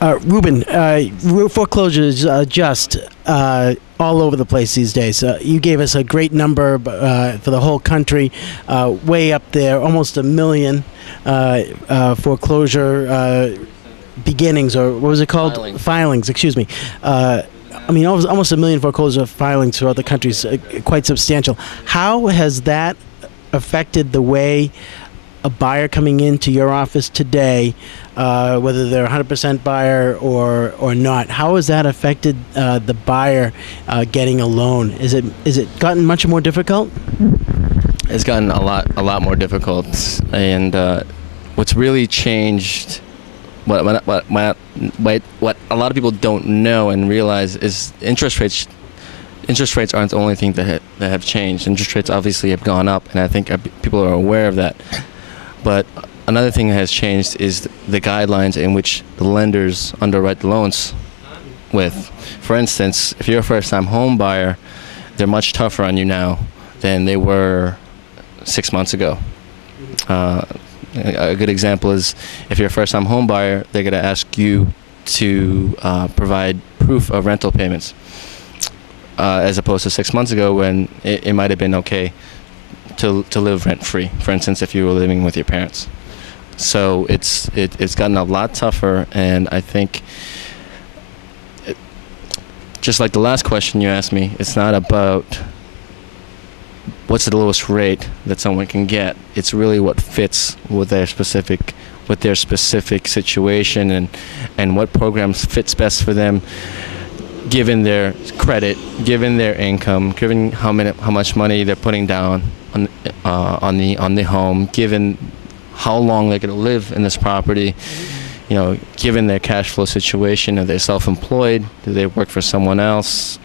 Ruben, foreclosures just all over the place these days. You gave us a great number for the whole country, way up there, almost 1 million foreclosure beginnings, or what was it called? Filings, excuse me. I mean, almost 1 million foreclosure filings throughout the country is quite substantial. How has that affected the way a buyer coming into your office today, whether they're 100% buyer or not, how has that affected the buyer getting a loan? Is it gotten much more difficult? It's gotten a lot more difficult, and what's really changed, what a lot of people don't know and realize is interest rates. Interest rates aren't the only thing that have changed. Interest rates obviously have gone up, and I think people are aware of that. But another thing that has changed is the guidelines in which the lenders underwrite the loans with. For instance, if you're a first-time home buyer, they're much tougher on you now than they were 6 months ago. A good example is if you're a first-time home buyer, they're going to ask you to provide proof of rental payments, as opposed to 6 months ago when it might have been okay to live rent-free, for instance, if you were living with your parents. So it's gotten a lot tougher, and I think, just like the last question you asked me, it's not about what's the lowest rate that someone can get. It's really what fits with their specific situation and what programs fits best for them, given their credit, given their income, given how much money they're putting down on the home, given how long they're going to live in this property, given their cash flow situation. Are they self-employed? Do they work for someone else?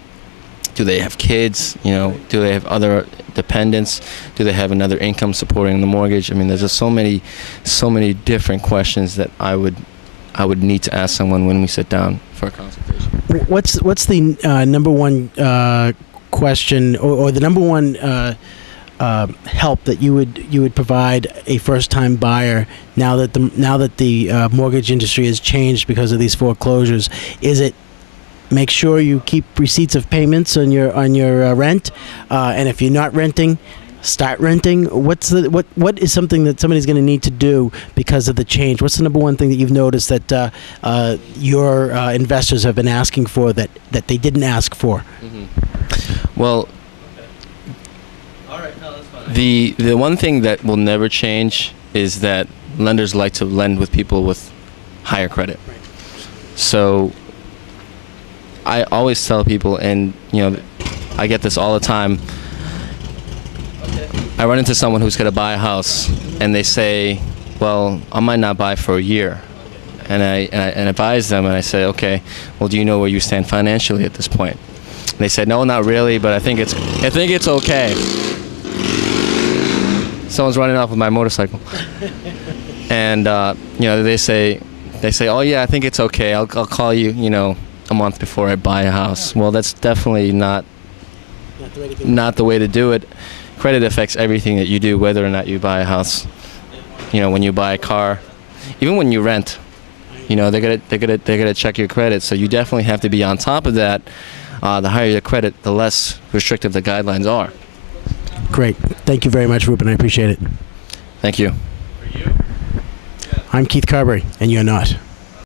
Do they have kids? Do they have other dependents? Do they have another income supporting the mortgage? I mean, there's just so many different questions that I would need to ask someone when we sit down for a consultation. What's the number one question or the number one help that you would provide a first-time buyer now that the mortgage industry has changed because of these foreclosures? Is it make sure you keep receipts of payments on your rent, and if you're not renting, start renting? What is something that somebody's going to need to do because of the change? What's the number one thing that you've noticed that your investors have been asking for that they didn't ask for? Mm-hmm. Well, the one thing that will never change is that lenders like to lend with people with higher credit. So I always tell people, and I get this all the time. I run into someone who's going to buy a house, and they say, well, I might not buy for a year. And I advise them, and I say, okay, well, do you know where you stand financially at this point? And they said, no, not really, but I think it's okay. Someone's running off with my motorcycle. And they say, oh yeah, I think it's okay. I'll call you, a month before I buy a house. Well, that's definitely not the way to do it. Credit affects everything that you do, whether or not you buy a house. When you buy a car, even when you rent, they're gonna check your credit. So you definitely have to be on top of that. The higher your credit, the less restrictive the guidelines are. Great. Thank you very much, Ruben. I appreciate it. Thank you. I'm Keith Carberry, and you're not.